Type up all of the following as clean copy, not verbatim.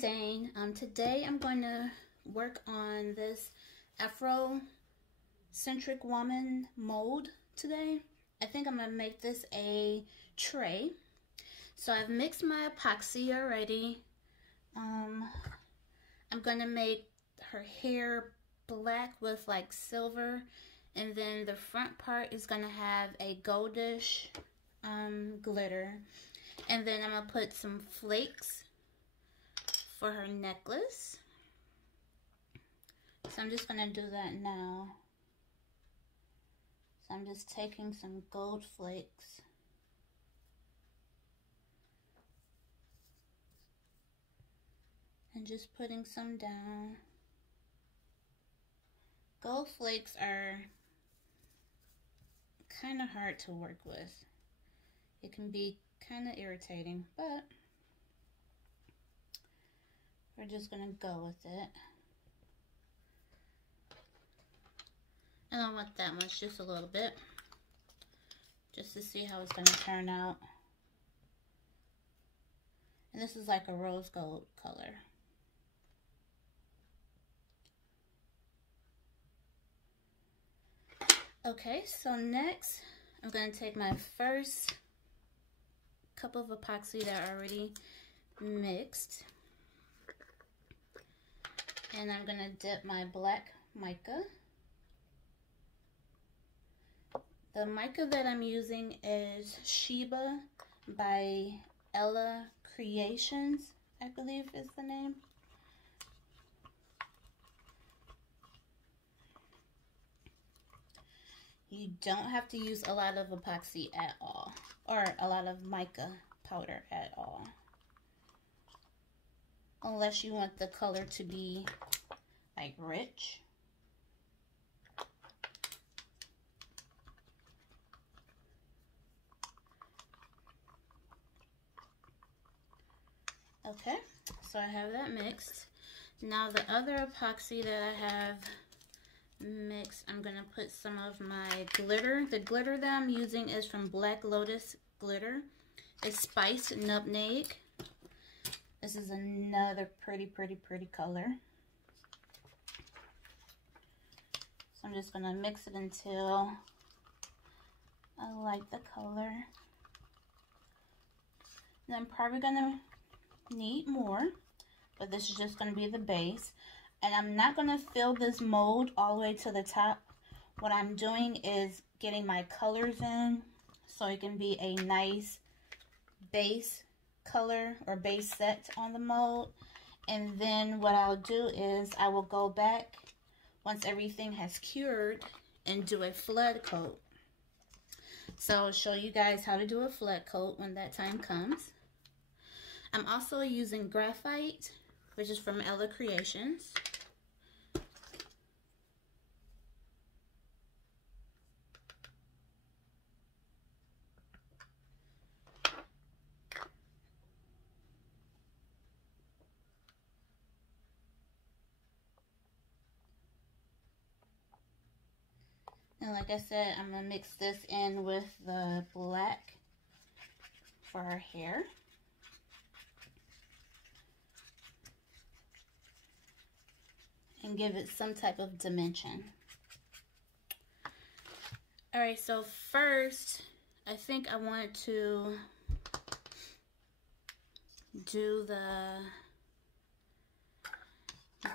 Dane. Today I'm going to work on this Afro-centric woman mold today. I think I'm going to make this a tray. So I've mixed my epoxy already. I'm going to make her hair black with like silver, and then the front part is going to have a goldish glitter, and then I'm going to put some flakes for her necklace. So I'm just going to do that now. So I'm just taking some gold flakes and just putting some down. Gold flakes are kind of hard to work with. It can be kind of irritating, but we're just gonna go with it. I don't want that much, just a little bit, just to see how it's gonna turn out. And this is like a rose gold color. Okay, so next I'm gonna take my first cup of epoxy that I already mixed, and I'm gonna dip my black mica. The mica that I'm using is Sheba by Ella Creations, I believe is the name. You don't have to use a lot of epoxy at all, or a lot of mica powder at all, unless you want the color to be like rich. Okay, so I have that mixed. Now the other epoxy that I have mixed, I'm gonna put some of my glitter. The glitter that I'm using is from Black Lotus Glitter. It's Spiced Nutmeg. This is another pretty color. So I'm just gonna mix it until I like the color. And I'm probably gonna need more, but this is just gonna be the base. And I'm not going to fill this mold all the way to the top. What I'm doing is getting my colors in so it can be a nice base color or base set on the mold. And then what I'll do is I will go back once everything has cured and do a flood coat. So I'll show you guys how to do a flood coat when that time comes. I'm also using graphite, which is from Ella Creations. And like I said, I'm going to mix this in with the black for our hair. And give it some type of dimension. Alright, so first, I think I want to do the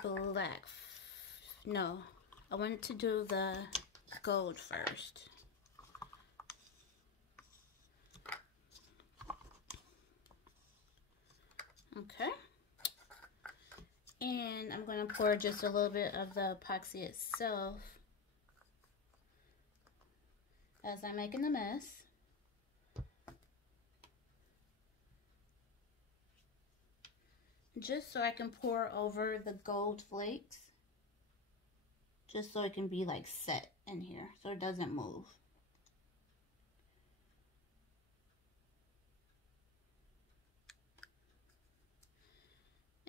black. No, I wanted to do the gold first. Okay. And I'm going to pour just a little bit of the epoxy itself as I'm making a mess. Just so I can pour over the gold flakes. Just so it can be like set in here so it doesn't move.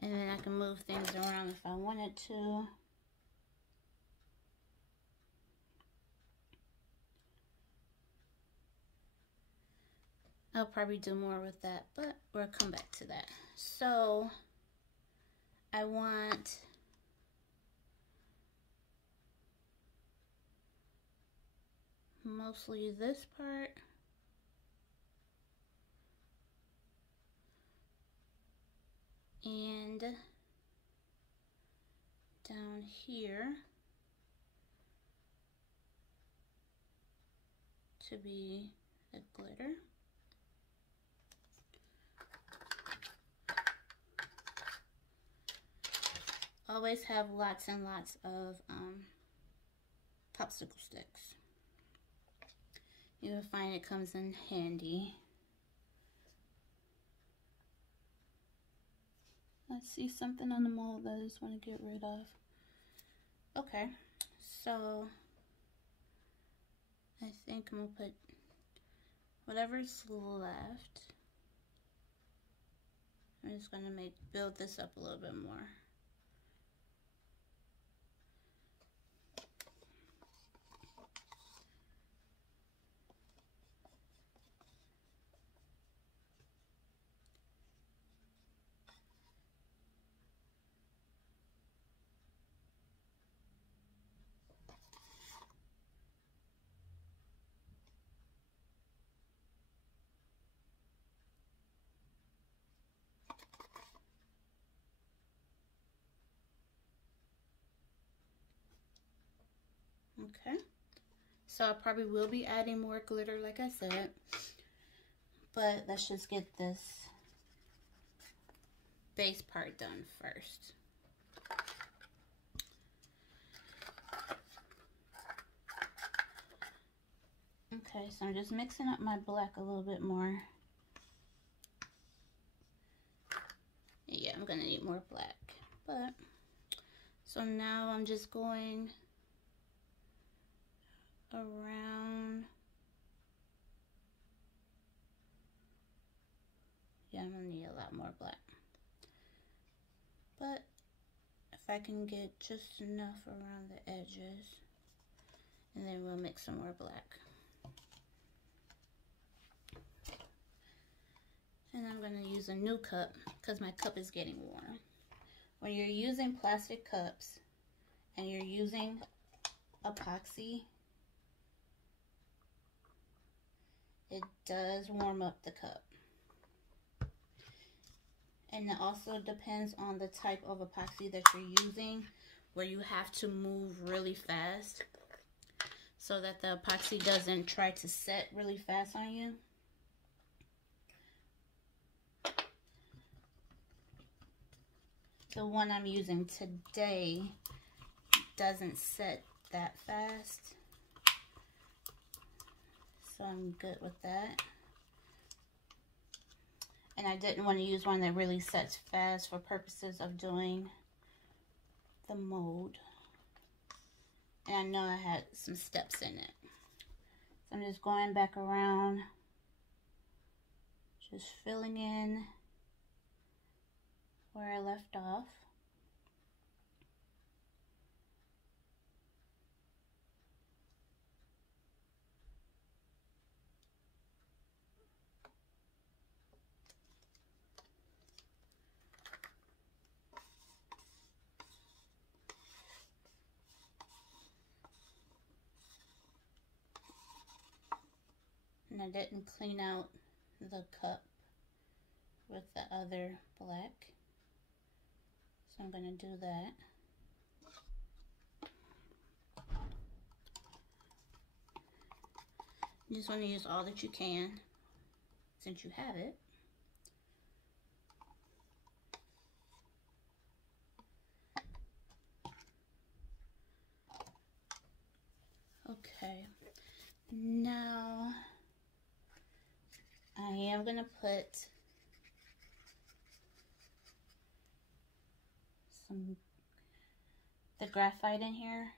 And then I can move things around if I wanted to. I'll probably do more with that, but we'll come back to that. So I want mostly this part. And down here to be the glitter. Always have lots and lots of popsicle sticks. You'll find it comes in handy. I see something on the mold that I just want to get rid of. Okay, so I think I'm gonna put whatever's left. I'm just gonna build this up a little bit more. Okay, so I probably will be adding more glitter like I said, but let's just get this base part done first. Okay, so I'm just mixing up my black a little bit more. Yeah, I'm gonna need more black, but so now I'm just going around. Yeah, I'm gonna need a lot more black, but if I can get just enough around the edges, and then we'll mix some more black. And I'm gonna use a new cup because my cup is getting worn. When you're using plastic cups and you're using epoxy, it does warm up the cup. And it also depends on the type of epoxy that you're using, where you have to move really fast so that the epoxy doesn't try to set really fast on you. The one I'm using today doesn't set that fast, so I'm good with that. And I didn't want to use one that really sets fast for purposes of doing the mold. And I know I had some steps in it. So I'm just going back around, just filling in where I left off. And I didn't clean out the cup with the other black, so I'm going to do that. You just want to use all that you can since you have it. Okay, now I am going to put the graphite in here,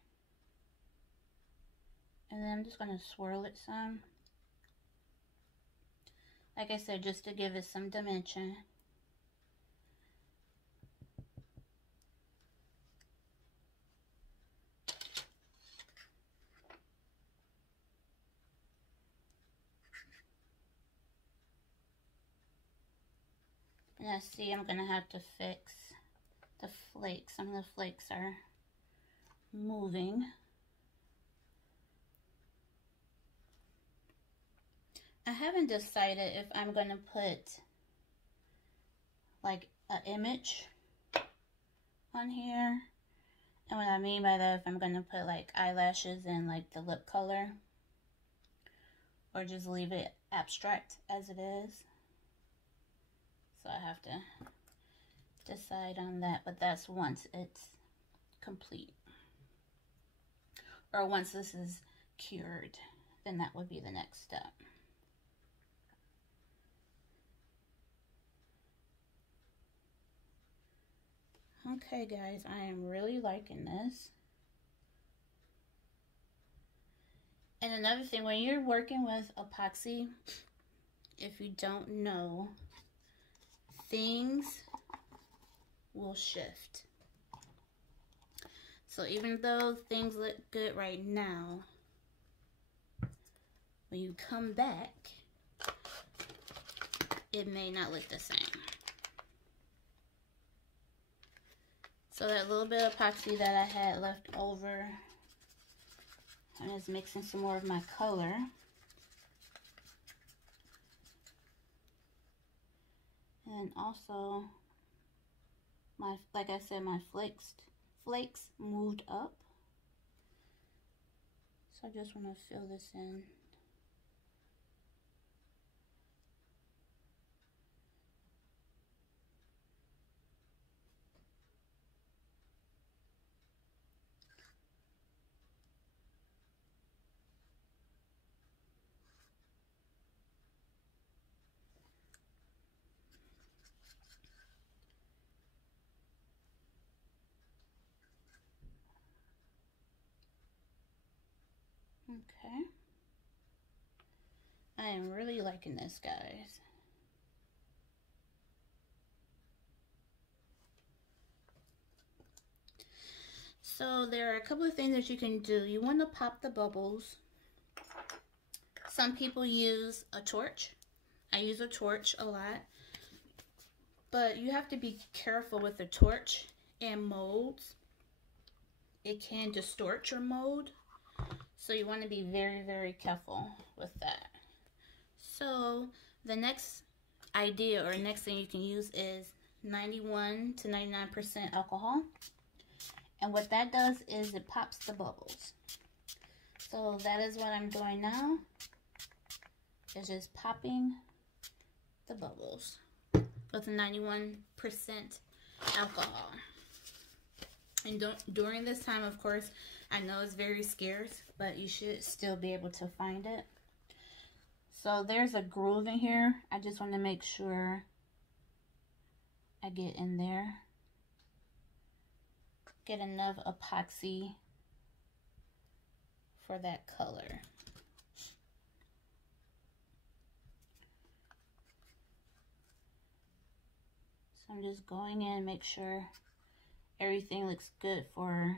and then I'm just going to swirl it some. Like I said, just to give it some dimension. And I see I'm going to have to fix the flakes. Some of the flakes are moving. I haven't decided if I'm going to put like an image on here. And what I mean by that, if I'm going to put like eyelashes and like the lip color, or just leave it abstract as it is. So I have to decide on that, but that's once it's complete. Or once this is cured, then that would be the next step. Okay guys, I am really liking this. And another thing, when you're working with epoxy, if you don't know, things will shift. So even though things look good right now, when you come back, it may not look the same. So that little bit of epoxy that I had left over, I'm just mixing some more of my color. And also, like I said, my flakes moved up. So I just want to fill this in. Okay. I am really liking this, guys. So there are a couple of things that you can do. You want to pop the bubbles. Some people use a torch. I use a torch a lot. But you have to be careful with the torch and molds. It can distort your mold. So you want to be very, very careful with that. So the next idea or next thing you can use is 91 to 99% alcohol. And what that does is it pops the bubbles. So that is what I'm doing now. It's just popping the bubbles with 91% alcohol. And during this time, of course, I know it's very scarce, but you should still be able to find it. So there's a groove in here. I just want to make sure I get in there. Get enough epoxy for that color. So I'm just going in, make sure everything looks good for,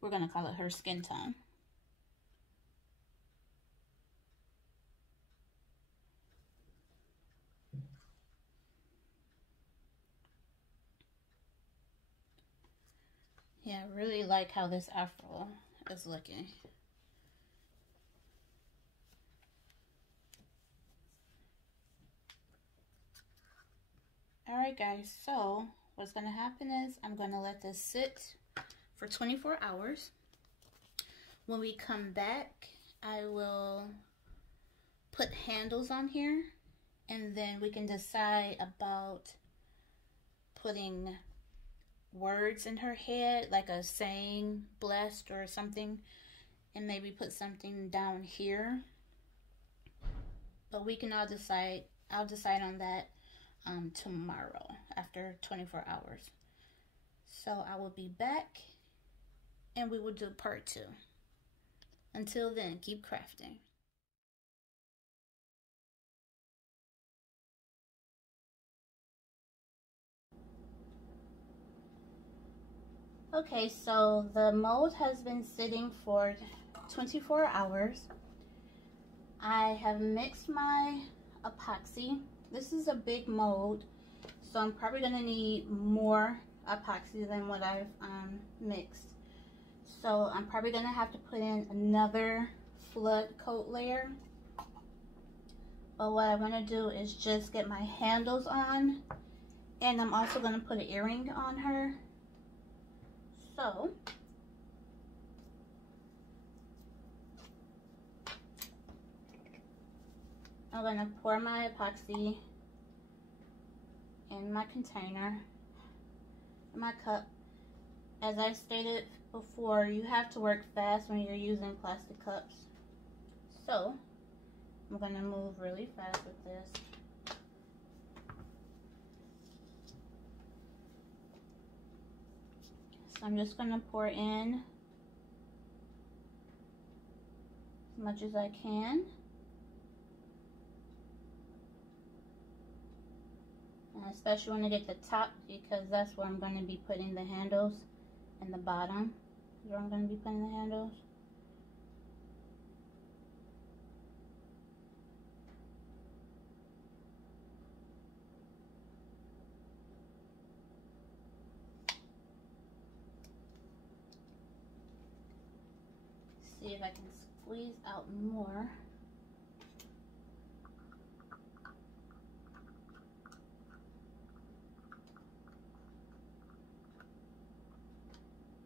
we're gonna call it her skin tone. Yeah, I really like how this afro is looking. Alright guys, so what's going to happen is I'm going to let this sit for 24 hours. When we come back, I will put handles on here, and then we can decide about putting words in her head, like a saying, blessed or something, and maybe put something down here. But we can all decide, I'll decide on that tomorrow after 24 hours. So I will be back and we will do part 2. Until then, keep crafting. Okay, so the mold has been sitting for 24 hours. I have mixed my epoxy. This is a big mold, So I'm probably going to need more epoxy than what I've mixed. So I'm probably going to have to put in another flood coat layer. But what I want to do is just get my handles on. And I'm also going to put an earring on her. So I'm going to pour my epoxy in my container, in my cup. As I stated before, you have to work fast when you're using plastic cups. So I'm going to move really fast with this. So I'm just going to pour in as much as I can. And especially when I get the top, because that's where I'm going to be putting the handles, and the bottom is where I'm going to be putting the handles. See if I can squeeze out more.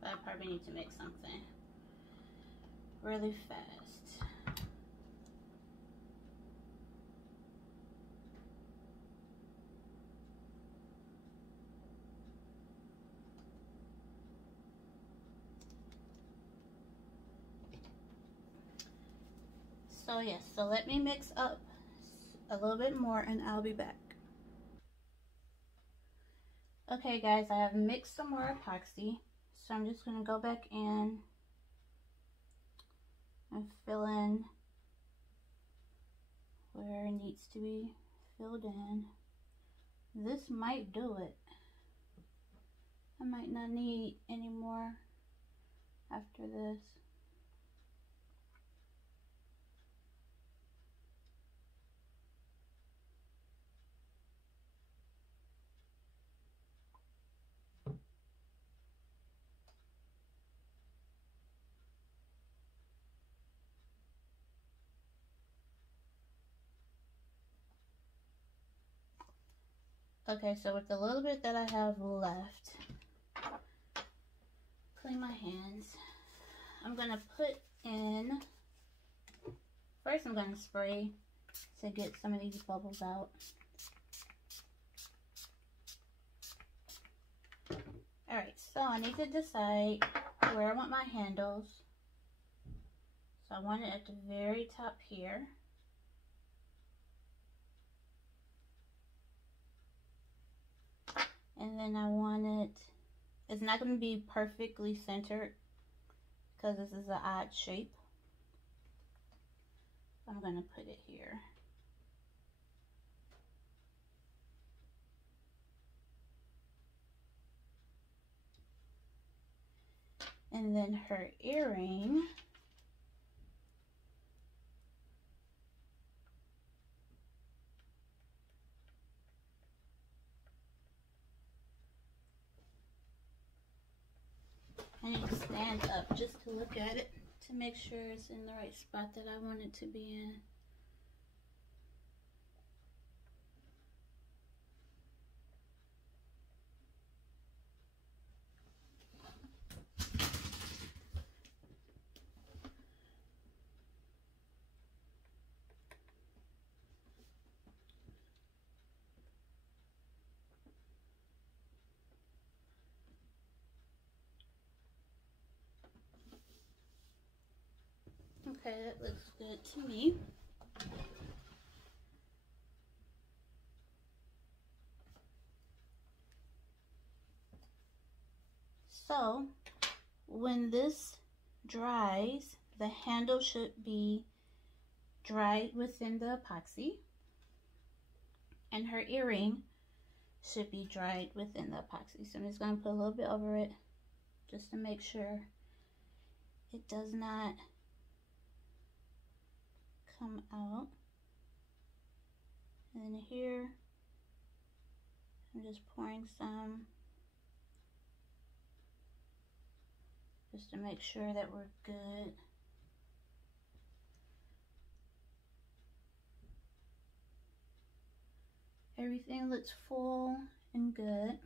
But I probably need to make something really fast. So yes, so let me mix up a little bit more and I'll be back. Okay guys, I have mixed some more epoxy. So I'm just going to go back in and fill in where it needs to be filled in. This might do it. I might not need any more after this. Okay, so with the little bit that I have left, clean my hands. I'm gonna put in, first I'm gonna spray to get some of these bubbles out. Alright, so I need to decide where I want my handles. So I want it at the very top here. And then I want it, it's not going to be perfectly centered because this is an odd shape. I'm going to put it here. And then her earring, I need to stand up just to look at it to make sure it's in the right spot that I want it to be in. Okay, that looks good to me. So, when this dries, the handle should be dried within the epoxy, and her earring should be dried within the epoxy. So I'm just going to put a little bit over it just to make sure it does not come out. And then here I'm just pouring some just to make sure that we're good. Everything looks full and good.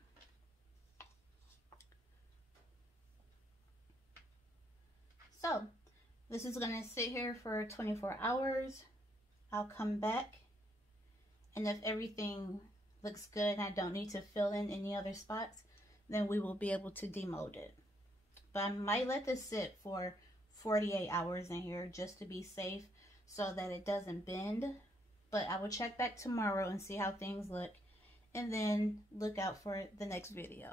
So this is going to sit here for 24 hours. I'll come back, and if everything looks good and I don't need to fill in any other spots, then we will be able to demold it. But I might let this sit for 48 hours in here just to be safe so that it doesn't bend. But I will check back tomorrow and see how things look, and then look out for the next video.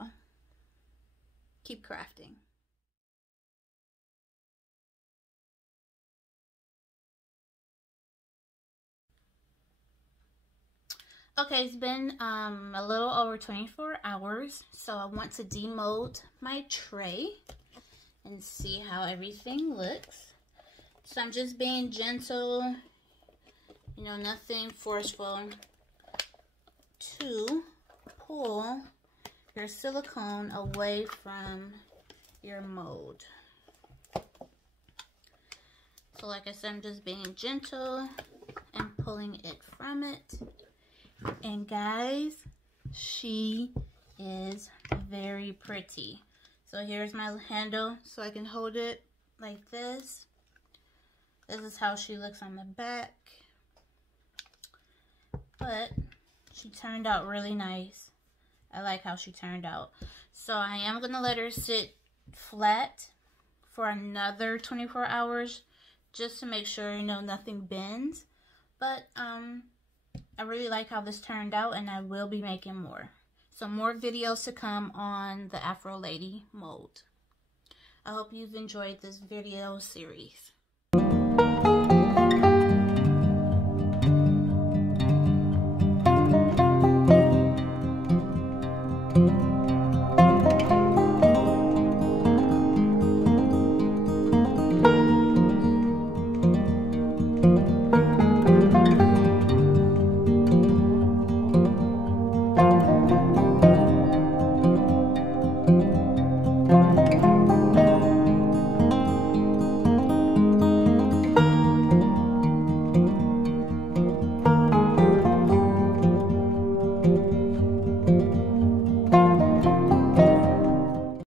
Keep crafting. Okay, it's been a little over 24 hours, so I want to demold my tray and see how everything looks. So I'm just being gentle, you know, nothing forceful, to pull your silicone away from your mold. So like I said, I'm just being gentle and pulling it from it. And guys, she is very pretty. So here's my handle so I can hold it like this. This is how she looks on the back. But she turned out really nice. I like how she turned out. So I am going to let her sit flat for another 24 hours just to make sure, you know, nothing bends. But I really like how this turned out, and I will be making more. So more videos to come on the Afro Lady mold. I hope you've enjoyed this video series.